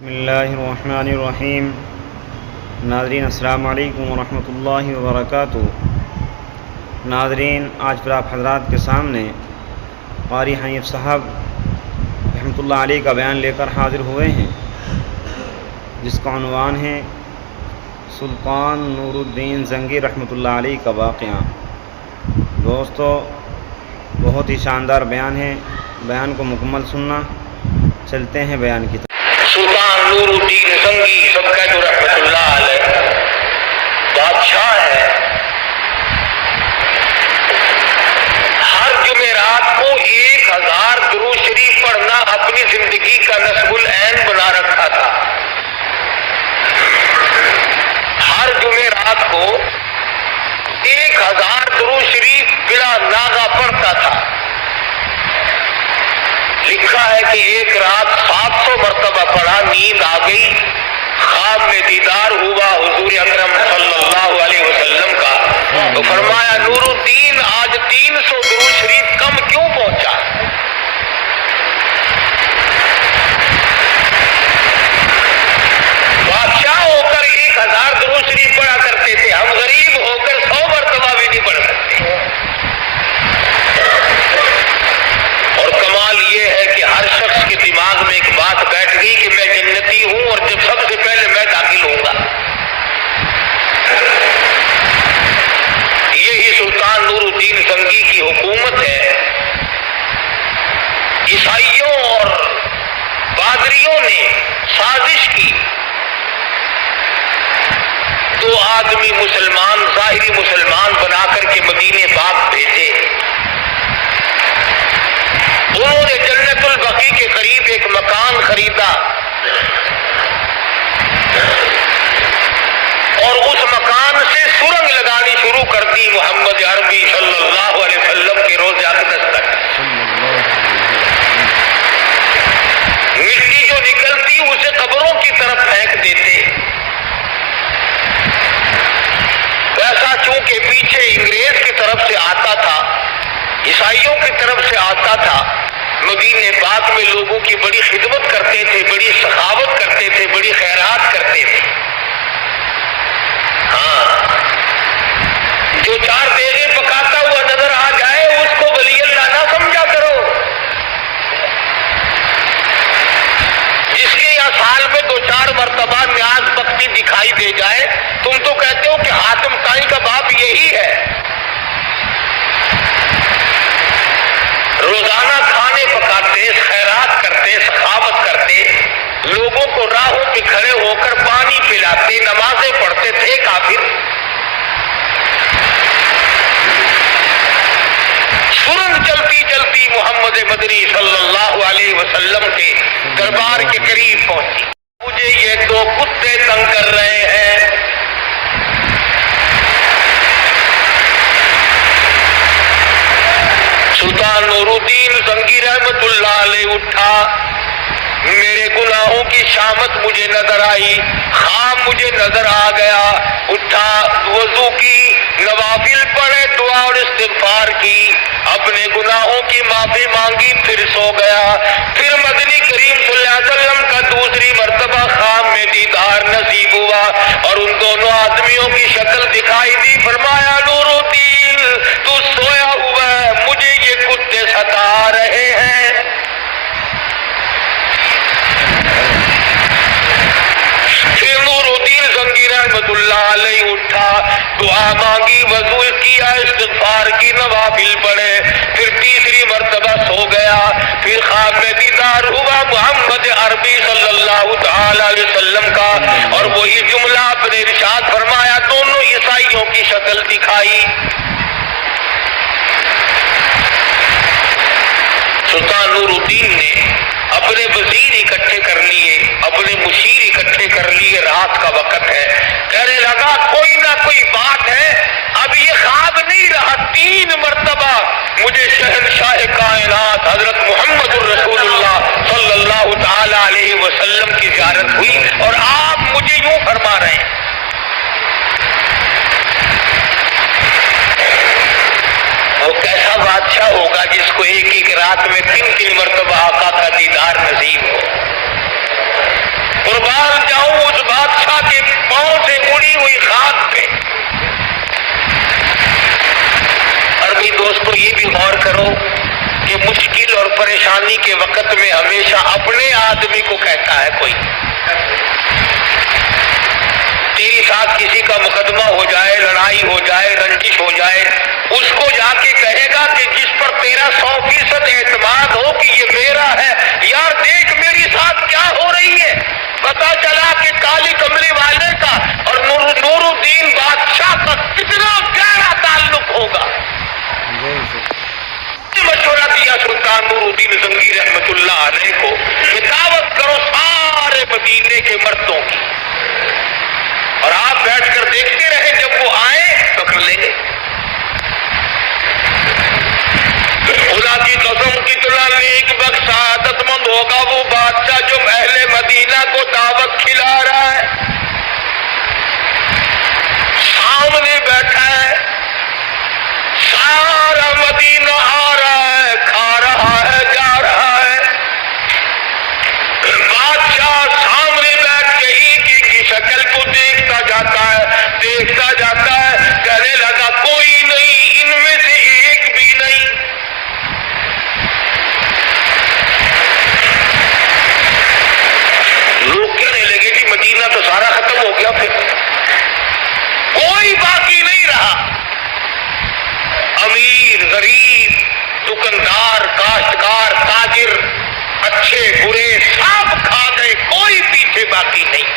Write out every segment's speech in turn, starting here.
بسم اللہ الرحمن الرحیم۔ ناظرین السلام علیکم ورحمۃ اللہ وبرکاتہ۔ ناظرین، آج پھر آپ حضرات کے سامنے قاری حنیف صاحب رحمۃ اللہ علیہ کا بیان لے کر حاضر ہوئے ہیں، جس کا عنوان ہے سلطان نور الدین زنگی رحمۃ اللہ علیہ کا واقعہ۔ دوستو، بہت ہی شاندار بیان ہے، بیان کو مکمل سننا۔ چلتے ہیں بیان کی طرف۔ سلطان نور الدین زنگی سب کہتے رحمت اللہ علیہ بادشاہ ہے۔ ہر جمعرات کو 1000 درود شریف پڑھنا اپنی زندگی کا نصب العین بنا رکھا تھا۔ ہر جمعرات کو 1000 درود شریف بلا ناغہ پڑھتا تھا۔ لکھا ہے کہ ایک رات 700 مرتبہ پڑھا، نیند آ گئی، خواب میں دیدار ہوا حضور اکرم صلی اللہ علیہ وسلم کا، تو فرمایا نور الدین آج 300 درود شریف کم کیوں پہنچا؟ بادشاہ ہو کر 1000 درود شریف پڑھا کرتے تھے، ہم غریب ہو کر 100 مرتبہ بھی نہیں پڑھ سکتے۔ اور کمال یہ ہے کہ ہر شخص کے دماغ میں ایک بات بیٹھ گئی کہ میں جنتی ہوں اور جب سب سے پہلے میں داخل ہوں گا۔ یہی سلطان نور الدین زنگی کی حکومت ہے۔ عیسائیوں اور پادریوں نے سازش کی، 2 آدمی مسلمان، ظاہری مسلمان بنا کر کے مدینے پاک بھیجے۔ انہوں نے جنت البقیع کے قریب ایک مکان خریدا اور اس مکان سے سرنگ لگانی شروع کر دی محمد عربی صلی اللہ علیہ وسلم کے روز اقدس تک۔ مٹی جو نکلتی اسے قبروں کی طرف پھینک دیتے۔ پیسہ چونکہ پیچھے انگریز کی طرف سے آتا تھا، عیسائیوں کی طرف سے آتا تھا، مدینے پاک میں لوگوں کی بڑی خدمت کرتے تھے، بڑی سخاوت کرتے تھے، بڑی خیرات کرتے تھے۔ ہاں، جو 4 دیگیں پکاتا ہوا نظر آ جائے اس کو ولی اللہ نہ سمجھا کرو۔ جس کے یا سال میں 2-4 مرتبہ نیاز بختی دکھائی دے جائے، تم تو کہتے ہو کہ حاتم طائی کا باپ یہی ہے۔ روزانہ کھانے پکاتے، خیرات کرتے، سخاوت کرتے، لوگوں کو راہوں پہ کھڑے ہو کر پانی پلاتے، نمازیں پڑھتے تھے کافر۔ سرنگ چلتی چلتی محمد مدنی صلی اللہ علیہ وسلم کے دربار کے قریب پہنچی۔ مجھے یہ 2 کتے تنگ کر رہے ہیں۔ سلطان نور الدین زنگی رحمت اللہ علیہ اٹھا، میرے گناہوں کی شامت مجھے نظر آئی، خواب مجھے نظر آ گیا، اٹھا، وضو کی، نوافل پڑھے، دعا اور استغفار کی، اپنے گناہوں کی معافی مانگی، پھر سو گیا۔ پھر مدنی کریم صلی اللہ علیہ وسلم کا دوسری مرتبہ خواب میں دیدار نصیب ہوا اور ان دونوں آدمیوں کی شکل دکھائی دی۔ فرمایا نور الدین تو سویا ہوا ہے، مجھے یہ کتے ستا رہے ہیں۔ پھر نور الدین زنگی رحمت اللہ علیہ اٹھا، دعا مانگی، وضو کیا، استغفار کی، نوافل پڑھے، پھر تیسری مرتبہ سو گیا۔ پھر خواب میں دیدار ہوا محمد عربی صلی اللہ تعالی علیہ وسلم کا اور وہی جملہ اپنے ارشاد فرمایا، دونوں عیسائیوں کی شکل دکھائی۔ سلطان نور الدین نے اپنے وزیر اکٹھے کر لیے، اپنے مشیر اکٹھے کر لیے، رات کا وقت ہے، کہنے لگا کوئی نہ کوئی بات ہے، اب یہ خواب نہیں رہا۔ 3 مرتبہ مجھے شہنشاہ کائنات حضرت محمد الرسول اللہ صلی اللہ تعالی علیہ وسلم کی زیارت ہوئی اور آپ مجھے یوں فرما رہے ہیں۔ وہ کیسا بادشاہ ہوگا جس کو ایک رات میں 3 مرتبہ آقا کا دیدار نصیب ہو؟ ڈال جاؤں اس بادشاہ کے پاؤں سے اڑی ہوئی خاک پہ۔ اور بھی دوستو یہ بھی غور کرو کہ مشکل اور پریشانی کے وقت میں ہمیشہ اپنے آدمی کو کہتا ہے کوئی، تیری ساتھ کسی کا مقدمہ ہو جائے، لڑائی ہو جائے، رنجش ہو جائے، اس کو جا کے کہے گا کہ جس پر تیرا 100% اعتماد ہو کہ یہ میرا ہے، یار دیکھ میری ساتھ کیا ہو رہی ہے۔ پتا چلا کہ کالی کملی والے کا اور نور الدین بادشاہ کا کتنا گہرا تعلق ہوگا۔ مشورہ دیا سلطان نور الدین زنگی رحمت اللہ علیہ کو کہ دعوت کرو سارے مدینے کے مردوں کی، اور آپ بیٹھ کر دیکھتے رہے، جب وہ آئے تو کر لیں گے۔ خدا کی قسم کتنا نیک بخت سعادت مند ہوگا وہ بادشاہ جو اہل مدینہ کو دعوت کھلا رہا ہے، سامنے بیٹھا ہے، سارا مدینہ آ رہا ہے، کھا رہا ہے، جا رہا ہے، بادشاہ سامنے بیٹھ کے ایک کی شکل کو دیکھتا جاتا ہے، کہنے لگا کوئی نہیں، ان میں سے ایک بھی نہیں۔ لوگ کہنے لگے کہ مدینہ تو سارا ختم ہو گیا، پھر کوئی باقی نہیں رہا، امیر غریب دکاندار کاشتکار تاجر اچھے برے سب کھا گئے، کوئی پیچھے باقی نہیں۔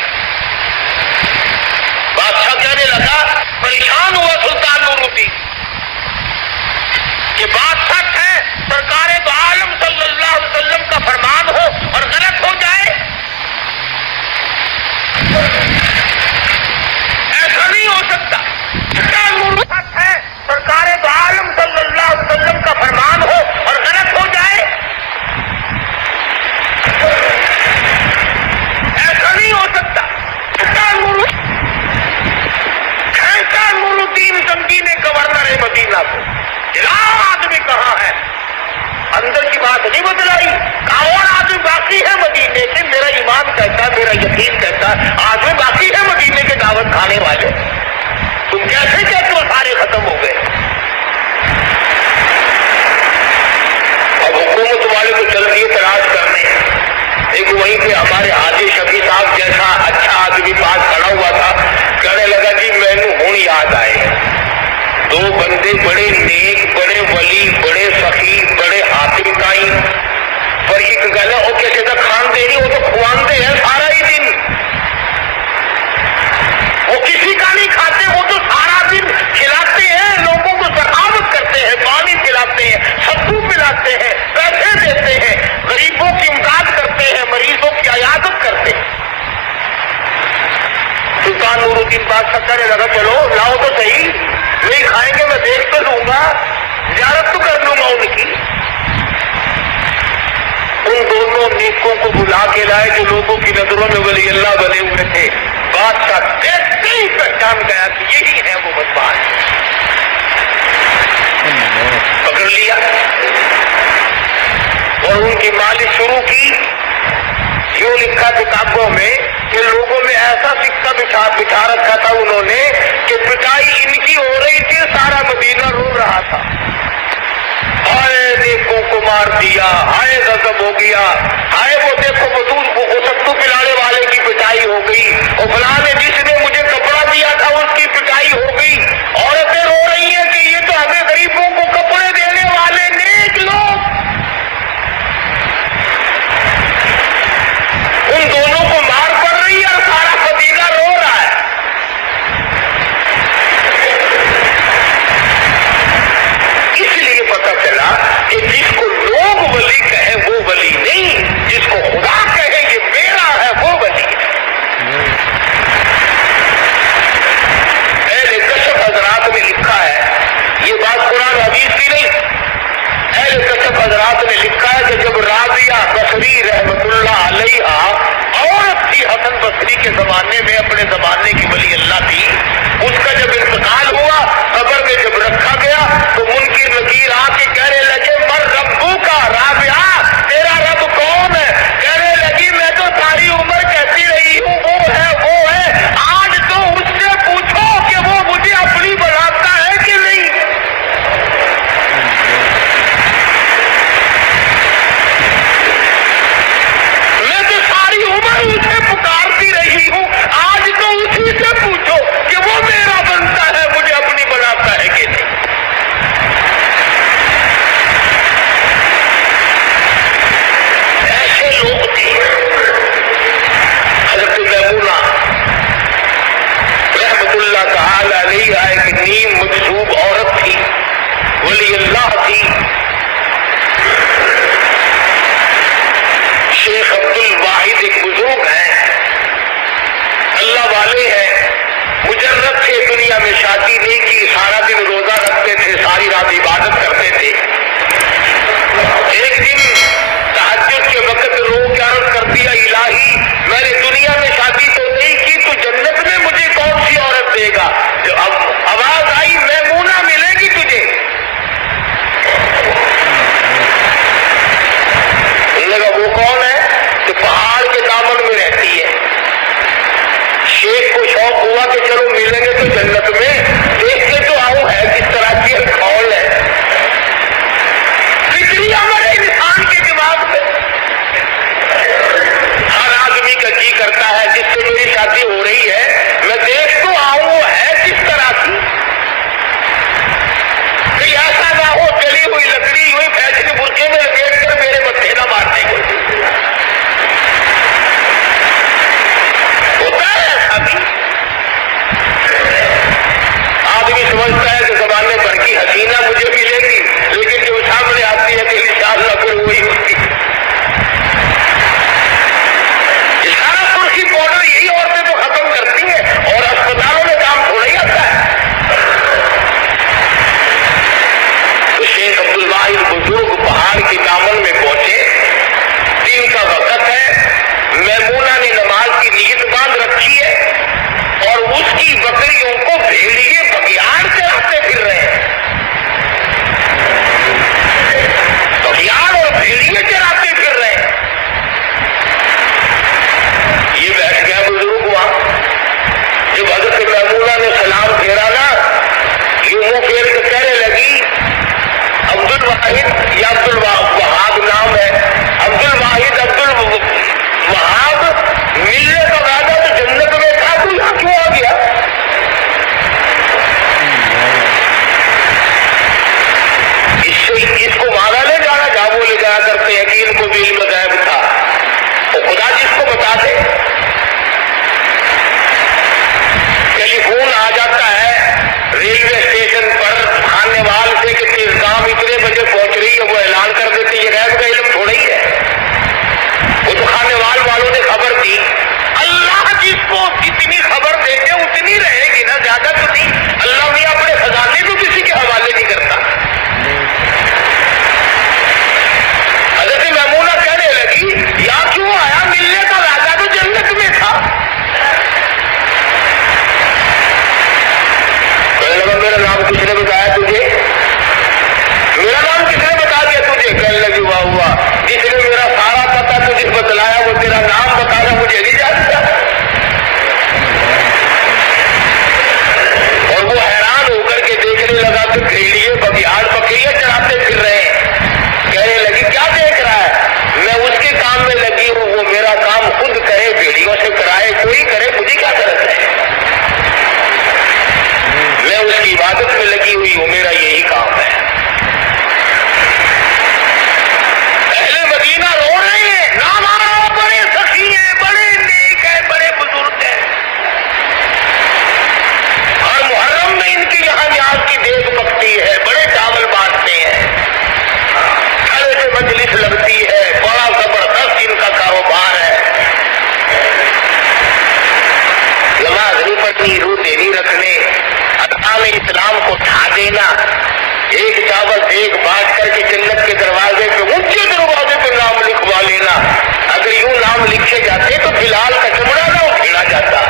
بادشاہ کہنے لگا، پریشان ہوا سلطان نور الدین کہ بات سچ ہے، سرکار دو عالم صلی اللہ علیہ وسلم کا فرمان ہو اور غلط ہو جائے، ایسا نہیں ہو سکتا۔ سچ ہے، سرکار دو عالم صلی اللہ علیہ وسلم کا فرمان ہو اور غلط ہو جائے، ایسا نہیں ہو سکتا۔ نور الدین زنگی نے گورنر مدینہ کو آدمی کہاں ہے، اندر کی بات نہیں بتلائی، اور آدمی باقی ہے مدینے کے، میرا ایمان کہتا ہے، میرا یقین کہتا ہے آدمی باقی ہے مدینے کے دعوت کھانے والے، تم کیسے کہتے ہو سارے ختم ہو گئے؟ اب حکومت والے کو چل دیے تلاش کرنے، ایک وہیں پہ ہمارے حاجی شفیع صاحب جیسا اچھا آدمی پاس کھڑا ہوا تھا، کہنے لگا جی میں نے ہوں یاد آئے، دو بندے بڑے نیک، بڑے ولی، بڑے سخی، بڑے حاکم تائی، پر ایک گل ہے وہ کسی کا کھان دے نہیں، وہ تو کھواندے ہیں سارا ہی دن، وہ کسی کا نہیں کھاتے، وہ تو سارا دن کھلاتے ہیں، لوگوں کو سخاوت کرتے ہیں، پانی پلاتے ہیں، ستو پلاتے ہیں، پیسے دیتے ہیں، غریبوں کی امداد کرتے ہیں، مریضوں کی عیادت کرتے ہیں۔ سلطان نور الدین بادشاہ کہنے لگا چلو لاؤ تو صحیح، نہیں کھائیں گے میں دیکھ تو لوں گا، زیارت تو کر لوں گا ان کی۔ ان دونوں نیکوں کو بلا کے لائے جو لوگوں کی نظروں میں ولی اللہ بنے ہوئے تھے، بادشاہ دیکھتے ہی پہچان گیا کہ یہی ہے وہ بدماش، پکڑ لیا اور ان کی مالش شروع کی۔ یوں لکھا کتابوں میں کہ لوگوں میں ایسا سکہ بچھا رکھا تھا انہوں نے کہ پٹائی ان کی ہو رہی تھی، سارا مدینہ رو رہا تھا، ہائے نیکوں کو مار دیا، ہائے غضب ہو گیا، ہائے وہ دیکھو بدور کو ستو پلانے والے کی پٹائی ہو گئی، اور فلاں نے جس نے مجھے کپڑا دیا تھا اس کی پٹائی ہو گئی، عورتیں رو رہی ہیں کہ یہ تو ہمیں غریبوں کو کپڑے دینے والے نیک لوگ، ان دونوں کو مار پڑ رہی ہے اور سارا مدینہ رو رہا ہے۔ اس لیے پتہ چلا کہ جس کو لوگ ولی کہیں وہ ولی نہیں، جس کو خدا کہے یہ میرا ہے وہ ولی ہے۔ اہل کشف حضرات نے لکھا ہے، یہ بات قرآن حدیث کی نہیں، اہل کشف حضرات نے لکھا ہے کہ جب رابعہ بصری رحمت اللہ علیہ عورت تھی حسن بصری کے زمانے میں، اپنے زمانے کی ولی اللہ تھی، اس کا جب انتقال ہوا قبر میں جب رکھا گیا تو منکر نکیر آ کے کہنے لگے مر ربو کا رابعہ، تیرا رب کون ہے؟ کہنے لگی میں تو ساری عمر کہتی رہی ہوں بکریوں کو بھیڑیے بگیاڑ چراتے پھر رہے ہیں، بگیاڑ اور بھیڑیے چراتے پھر رہے ہیں۔ یہ بیٹھ گیا بزرگ وہاں، جب حضرت میمونہ نے سلام پھیرا نا، یوں منہ پھیر کے کہنے لگی، عبد الواحد یا عبد الوہاب نام ہے، عبد الواحد عبد الوہاب ملنے کا وعدہ تو جنت میں تھا، تو یہاں کیوں آ گیا؟ اس کو مارا لے جانا، جہاں وہ لے جایا کرتے ہیں کہ ان کو بھی علم غیب تھا، تو خدا جس کو بتا دے۔ ٹیلی فون آ جاتا ہے ریلوے اسٹیشن پر کھانے وال سے کہ تیزگام اتنے بجے پہنچ رہی ہے، وہ اعلان کر دیتے، یہ غیب کا علم تھوڑا ہی ہے، وہ تو کھانے والوں نے خبر دی۔ اللہ جس کو جتنی خبر دیتے اتنی رہے گی نا، زیادہ تو نہیں۔ اللہ بھی اپنے خزانے کو کسی کے حوالے نہیں کرتا۔ حضرت میمونہ کہنے لگی، یا کیوں آیا؟ ملنے کا وعدہ تو جنت میں تھا۔ کہنے لگا، میرا نام کس نے بتایا تجھے؟ میرا نام کس نے بتا دیا تجھے؟ کہنے لگی، واہ واہ، جس نے میرا سارا پتہ تجھے بتلایا وہ تیرا نام بتانا مجھے نہیں جانتا۔ اور وہ حیران ہو کر کے دیکھنے لگا کہ بھیڑیے بگیاڑ بکریاں چراتے پھر رہے ہیں۔ کہنے لگی، کیا دیکھ رہا ہے؟ میں اس کے کام میں لگی ہوں، وہ میرا کام خود کرے، بھیڑیوں سے کرائے، کوئی کرے، مجھے کیا ضرورت ہے؟ میں اس کی عبادت میں لگی ہوئی ہوں، میرا یہی کام ہے۔ اہل مدینہ رو رہے ہیں، نام آ رہا، بڑے سخی ہیں، بڑے نیک ہیں، بڑے بزرگ ہیں، اور محرم میں ان کے یہاں نیاز کی دیگ پکتی ہے، بڑے چاول بانٹتے ہیں، کھڑے سے مجلس لگتی ہے، بڑا زبردست ان کا کاروبار ہے۔ نماز نہیں پڑھنی، روزے نہیں رکھنے، ارکان اسلام کو ٹھا دینا، ایک چاول دیگ بانٹ کر کے جنت کے دروازے پہ، اونچے دروازے پہ نام لکھوا لینا۔ اگر یوں نام لکھے جاتے تو بلال کا چمڑا نہ اکھیڑا جاتا۔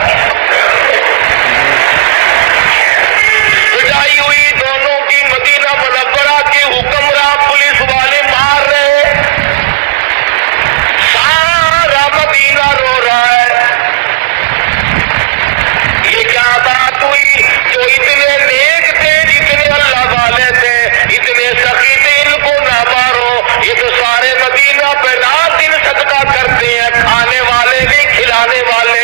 پٹائی ہوئی دونوں کی، مدینہ منورہ کے حکمراں پولیس والے مار رہے، سارا مدینہ رو رہا ہے۔ یہ کیا بات ہوئی؟ جو اتنے نیک تھے، جتنے اللہ والے تھے، اتنے سخی تھے، ان کو نہ مارو، یہ تو سارے مدینہ پہ رات دن صدقہ کرتے ہیں، کھانے والے نہیں کھلانے والے۔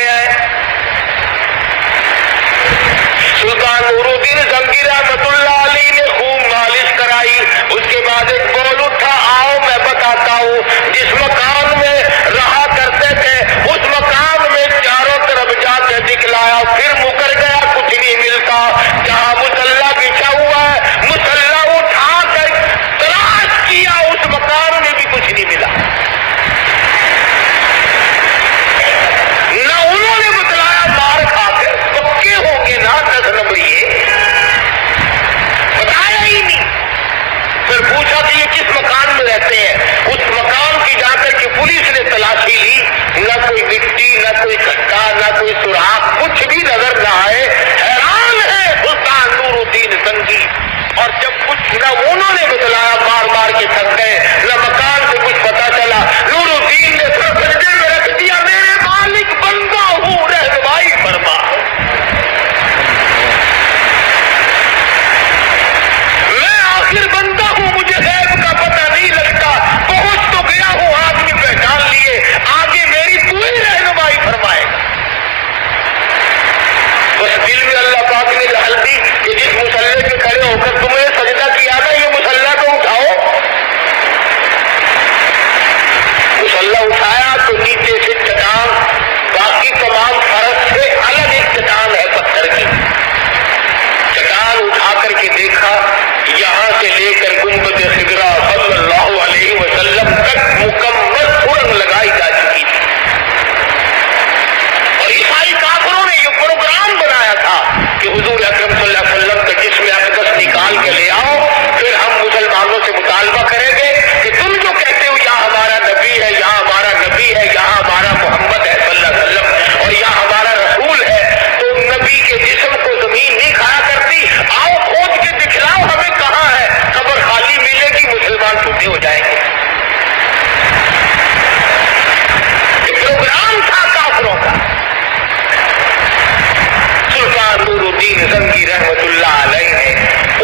سنگی رحمت اللہ علیہ نے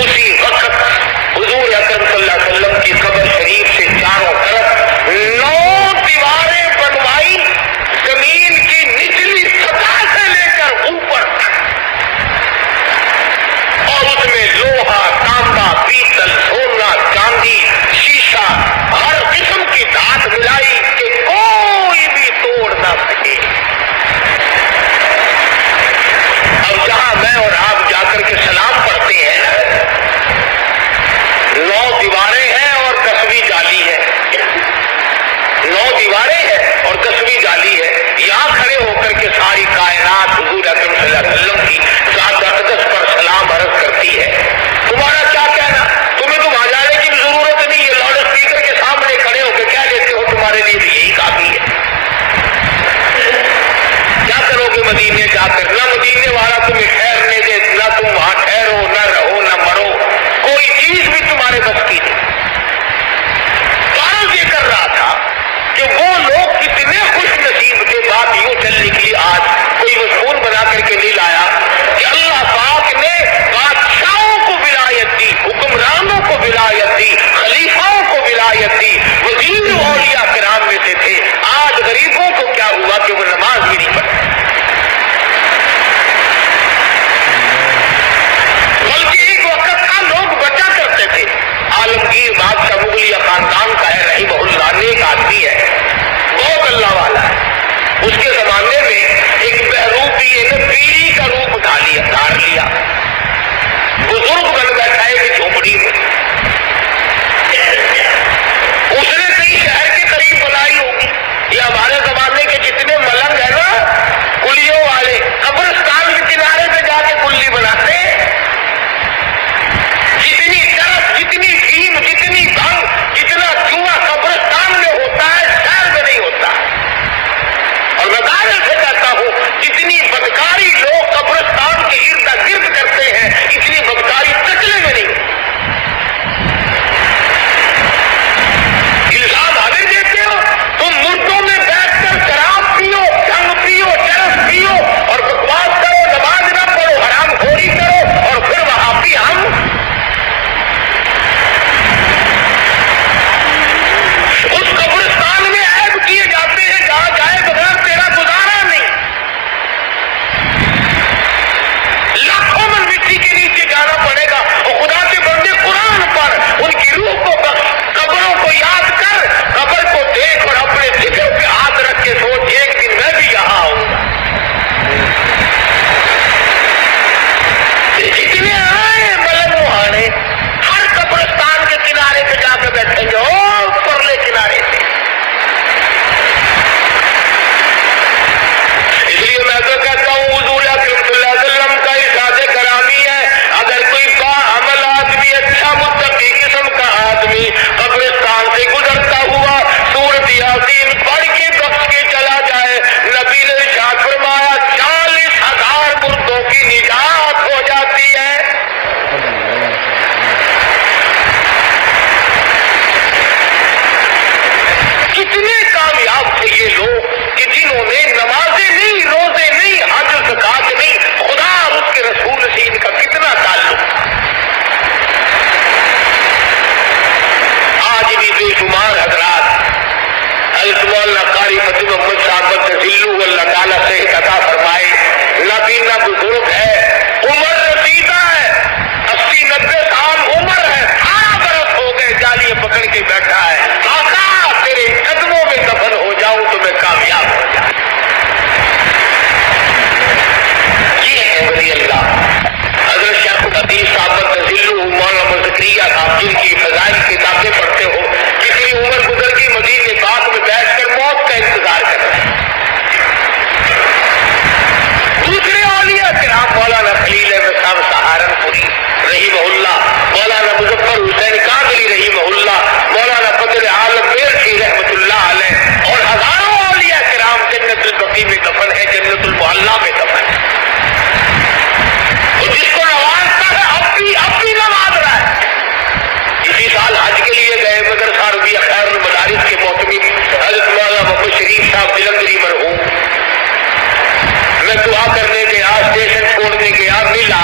اسی وقت حضور اکرم صلی اللہ علیہ وسلم کی قبر شریف سے چاروں طرف 9 دیواریں بنوائی، زمین کی نچلی سطح سے لے کر اوپر تک، اور اس میں لوہا، تانبا، پیتل، سونا، چاندی، شیشہ، ہر قسم کی دھات ملائی کہ کوئی بھی توڑ نہ سکے۔ اب جہاں میں اور آپ جا کر کے سلام پڑھتے ہیں، 9 دیواریں ہیں اور 10ویں جالی ہے، 9 دیواریں ہیں اور 10ویں جالی ہے۔ یہاں کھڑے ہو کر کے ساری کائنات حضور اکرم صلی اللہ علیہ وسلم کی ذات اقدس پر سلام عرض کرتی ہے۔ تمہارا کیا کہنا؟ تمہیں تو وہاں جانے کی ضرورت نہیں ہے، لاؤڈ اسپیکر کے سامنے کھڑے ہو کے کہہ دیتے ہو تمہارے لیے بھی یہی کافی ہے۔ کیا کرو گے مدینے جا کر؟ نہ مدینے والا تمہیں ٹھہرنے دے، نہ تم وہاں ٹھہرو، نہ رہو، نہ مرو، کوئی چیز بھی تمہارے بس کی نہیں۔ غرض یہ کر رہا تھا کہ وہ لوگ کتنے خوش نصیب تھے، بات یوں چل نکلی، آج کوئی مضمون بنا کر کے نہیں لایا کہ اللہ پاک نے بادشاہوں کو ولایت دی، حکمرانوں کو ولایت دی، خلیفاؤں کو ولایت دی، وزیر اولیاء کرام میں سے تھے۔ آج غریبوں کو کیا ہوا کہ وہ نماز بھی نہیں پڑھتے، بلکہ ایک وقت تھا لوگ بچا کرتے تھے۔ عالمگیر بادشاہ مغلیہ خاندان کا ہے، رحمہ اللہ، نیک آدمی ہے، بہت اللہ والا ہے۔ اس کے زمانے میں ایک بہروپی نے پیری کا روپ دھار لیا، بزرگ بن بیٹھا ہے ایک جھوپڑی میں۔ اس نے کئی شہر کے قریب بنائی ہوگی، یہ ہمارے زمانے کے جتنے ملنگ ہیں نا، کلیوں والے، قبرستان کے کنارے پہ جا کے کلی بناتے ہیں۔ جتنی طرف، جتنی فیم، جتنی بھنگ، جتنا جوا قبرستان میں ہوتا ہے، شہر میں نہیں ہوتا۔ اور میں دعوے سے کہتا ہوں جتنی بدکاری لوگ قبرستان کے ارد گرد کرتے ہیں، اتنی بدکاری تکلے میں نہیں۔ الزام ہمیں دیتے ہو، تم مردوں میں بیٹھ کر شراب پیو، جنگ پیو، چرس پیو اور بکواس کرو، نماز نہ پڑھو، حرام خوری کرو، اور پھر وہاں بھی ہم اس قبرستان میں عیب کیے جاتے ہیں جہاں جائے بغیر تیرا گزارا نہیں۔ لاکھوں من مٹی کے نیچے جانا پڑے گا، اور خدا کے بندے قرآن پر ان کی روح کو بخش، قبروں کو یاد کر، قبر کو دیکھ اور اپنے ذکر پہ ہاتھ رکھ کے سوچ، ایک دن میں بھی یہاں آؤں گا۔ جتنے آئے ملنگ مہانے ہر قبرستان کے کنارے پہ جا کے بیٹھیں گے، اور پرلے کنارے پہ۔ اس لیے میں تو کہتا ہوں حضور اکرم صلی اللہ علیہ وسلم کا ارشاد کرامی ہے، اگر کوئی باعمل آدمی، اچھا متقی قسم کا آدمی قبرستان سے گزرتا ہوا سورۃ یاسین پڑھ کے بخش کے چلا جائے، نبی نے ارشاد فرمایا 40,000 مردوں کی نجات ہو جاتی ہے۔ کتنے کامیاب تھے یہ لوگ کہ جنہوں نے نمازیں نہیں، روزے نہیں، حج زکات نہیں، خدا اور اس کے رسول سے ان کا کتنا تعلق۔ آج بھی بے شمار حضرات، حضرت مولانا قاری فتح محمد صاحب تذلو اللہ تعالیٰ سے عطا فرمائے، نابینا بزرگ ہے، عمر رسیدہ ہے، 80-90 سال عمر ہے، 18 برس ہو گئے، جالیاں پکڑ کے بیٹھا ہے، آقا تیرے قدموں میں دفن ہو جاؤں تو میں کامیاب ہو جاؤں۔ یہ ہے ولی اللہ حضرت شیخ الحدیث صاحب تذلو مولانا زکریا صاحب، جن کی فضائل کتابیں پڑھتے ہو، کتنی عمر گزر گئی، مدینے پاک میں بیٹھ کر موت کا انتظار کر رہے ہیں۔ دوسرے اولیاء کرام مولانا خلیل احمد صاحب سہارنپوری رحمہ اللہ، مولانا مظفر حسین کاندلی رحمہ اللہ، مولانا فضل عالم میرٹھی رحمۃ اللہ علیہ، اور ہزاروں اولیاء کرام جنت البقیع میں دفن ہے، جنت المعلا میں دفن ہے۔ جس کو نوازتا ہے اب بھی نواز رہا ہے۔ اسی سال حج کے لیے گئے مدرسہ ربیہ خیر المدارس کے محتمم حضرت مولانا محمد شریف صاحب جلندری مرحوم، میں دعا کرنے گیا، اسٹیشن چھوڑنے گیا، ملا